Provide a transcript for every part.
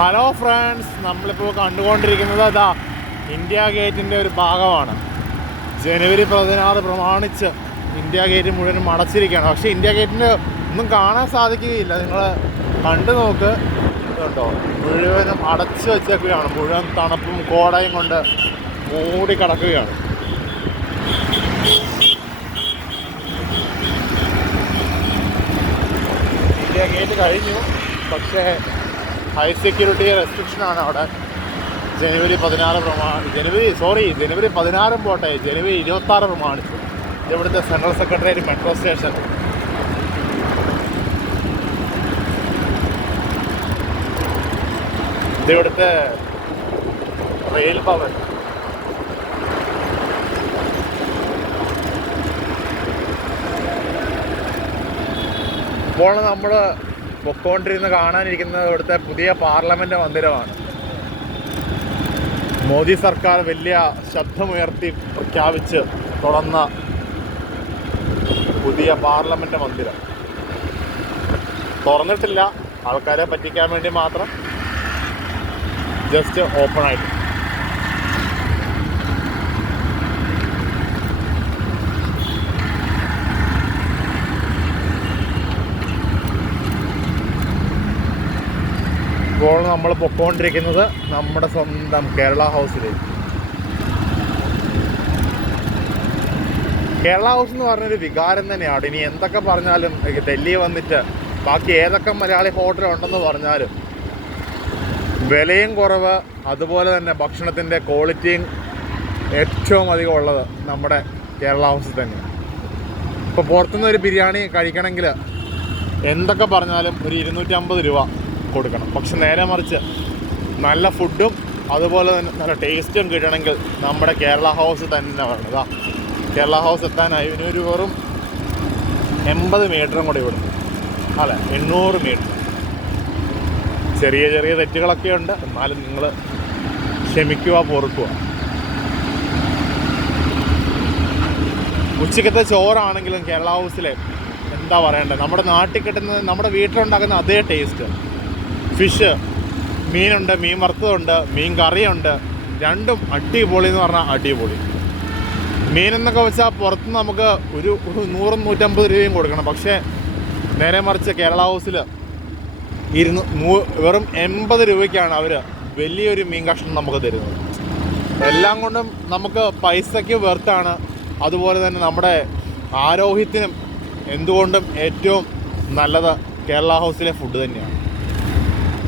Hello friends, നമ്മളിപ്പോൾ കണ്ടുകൊണ്ടിരിക്കുന്നത് അതാ ഇന്ത്യ ഗേറ്റിൻ്റെ ഒരു ഭാഗമാണ്. ജനുവരി 16 പ്രമാണിച്ച് ഇന്ത്യ ഗേറ്റ് മുഴുവനും അടച്ചിരിക്കുകയാണ്. പക്ഷേ ഇന്ത്യ ഗേറ്റിൻ്റെ ഒന്നും കാണാൻ സാധിക്കുകയില്ല. നിങ്ങൾ കണ്ടു നോക്ക്, ഇതുണ്ടോ, മുഴുവനും അടച്ചു വെച്ചേക്കുകയാണ്. മുഴുവൻ തണുപ്പും കോടയും കൊണ്ട് മൂടി കിടക്കുകയാണ്. ഇന്ത്യ ഗേറ്റ് കഴിഞ്ഞു, പക്ഷേ ഹൈ സെക്യൂരിറ്റി റെസ്ട്രിക്ഷനാണ് അവിടെ. ജനുവരി 16 ജനുവരി 16 പോട്ടെ, ജനുവരി 26 പ്രമാണിച്ചു. ഇവിടുത്തെ സെൻട്രൽ സെക്രട്ടേറിയറ്റ് മെട്രോ സ്റ്റേഷൻ. ഇതിവിടുത്തെ റെയിൽ ഭവൻ. ഇപ്പോൾ നമ്മൾ പൊക്കോണ്ടിരുന്ന് കാണാനിരിക്കുന്നത് ഇവിടുത്തെ പുതിയ പാർലമെൻറ്റ് മന്ദിരമാണ്. മോദി സർക്കാർ വലിയ ശബ്ദമുയർത്തി പ്രഖ്യാപിച്ച് തുറന്ന പുതിയ പാർലമെൻറ്റ് മന്ദിരം. തുറന്നിട്ടില്ല, ആൾക്കാരെ പറ്റിക്കാൻ വേണ്ടി മാത്രം ജസ്റ്റ് ഓപ്പണായിട്ട്. ഇപ്പോൾ നമ്മൾ പൊക്കോണ്ടിരിക്കുന്നത് നമ്മുടെ സ്വന്തം കേരള ഹൗസിലേക്ക്. കേരള ഹൗസ് എന്ന് പറഞ്ഞൊരു വികാരം തന്നെയാണ്. ഇനി എന്തൊക്കെ പറഞ്ഞാലും, ഡൽഹി വന്നിട്ട് ബാക്കി ഏതൊക്കെ മലയാളി ഹോട്ടലുണ്ടെന്ന് പറഞ്ഞാലും വിലയും കുറവ്, അതുപോലെ തന്നെ ഭക്ഷണത്തിൻ്റെ ക്വാളിറ്റിയും ഏറ്റവും അധികം ഉള്ളത് നമ്മുടെ കേരള ഹൗസിൽ തന്നെയാണ്. ഇപ്പോൾ പുറത്തുനിന്ന് ഒരു ബിരിയാണി കഴിക്കണമെങ്കിൽ എന്തൊക്കെ പറഞ്ഞാലും ഒരു 250 രൂപ കൊടുക്കണം. പക്ഷെ നേരെ മറിച്ച് നല്ല ഫുഡും അതുപോലെ തന്നെ നല്ല ടേസ്റ്റും കിട്ടണമെങ്കിൽ നമ്മുടെ കേരള ഹൗസ് തന്നെ വേണം. കേരള ഹൗസ് എത്താനായി ഇതിനൊരു വെറും 80 മീറ്ററും കൂടി ഇവിടുന്ന്, അല്ല 800 മീറ്റർ. ചെറിയ ചെറിയ തെറ്റുകളൊക്കെ ഉണ്ട്, എന്നാലും നിങ്ങൾ ക്ഷമിക്കുക, പൊറുക്കുക. ഉച്ചക്കത്തെ ചോറാണെങ്കിലും കേരള ഹൗസിലെ എന്താ പറയണ്ടത്, നമ്മുടെ നാട്ടിൽ കിട്ടുന്നത്, നമ്മുടെ വീട്ടിലുണ്ടാക്കുന്ന അതേ ടേസ്റ്റ്. ഫിഷ്, മീനുണ്ട്, മീൻ വറുത്തതുണ്ട്, മീൻ കറിയുണ്ട്, രണ്ടും അടിപൊളി എന്ന് പറഞ്ഞാൽ അടിപൊളി. മീനെന്നൊക്കെ വെച്ചാൽ പുറത്ത് നമുക്ക് ഒരു 100-150 രൂപയും കൊടുക്കണം. പക്ഷേ നേരെ മറിച്ച് കേരള ഹൗസിൽ വെറും 80 രൂപയ്ക്കാണ് അവർ വലിയൊരു മീൻ കഷ്ണം നമുക്ക് തരുന്നത്. എല്ലാം കൊണ്ടും നമുക്ക് പൈസയ്ക്ക് വെർത്താണ്. അതുപോലെ തന്നെ നമ്മുടെ ആരോഗ്യത്തിനും എന്തുകൊണ്ടും ഏറ്റവും നല്ലത് കേരള ഹൗസിലെ ഫുഡ് തന്നെയാണ്.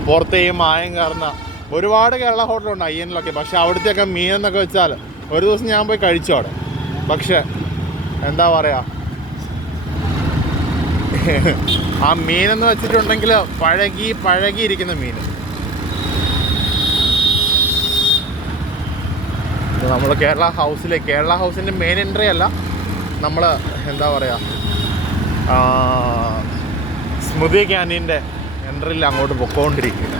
പുറത്തേയും മായം കയറുന്ന ഒരുപാട് കേരള ഹോട്ടലുണ്ട് അയ്യനിലൊക്കെ. പക്ഷേ അവിടുത്തെയൊക്കെ മീനെന്നൊക്കെ വെച്ചാൽ ഒരു ദിവസം ഞാൻ പോയി കഴിച്ചു അവിടെ. പക്ഷേ എന്താ പറയുക, ആ മീനെന്ന് വെച്ചിട്ടുണ്ടെങ്കിൽ പഴകിയിരിക്കുന്ന മീൻ. നമ്മൾ കേരള ഹൗസിൻ്റെ മെയിൻ എൻട്രി അല്ല, നമ്മൾ എന്താ പറയുക, സ്മൃതി ക്യാൻറ്റീൻ്റെ എൻട്രിയിൽ അങ്ങോട്ട് പൊക്കോണ്ടിരിക്കുക.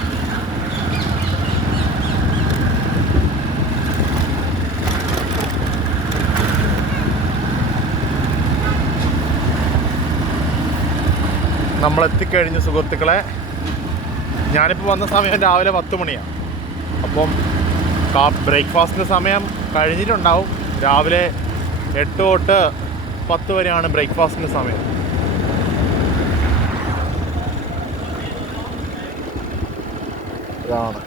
നമ്മളെത്തിക്കഴിഞ്ഞു സുഹൃത്തുക്കളെ. ഞാനിപ്പോൾ വന്ന സമയം രാവിലെ 10 മണിയാണ്. അപ്പം ബ്രേക്ക്ഫാസ്റ്റിൻ്റെ സമയം കഴിഞ്ഞിട്ടുണ്ടാവും. രാവിലെ 8 തൊട്ട് 10 വരെയാണ് ബ്രേക്ക്ഫാസ്റ്റിൻ്റെ സമയം. ഇതാണ്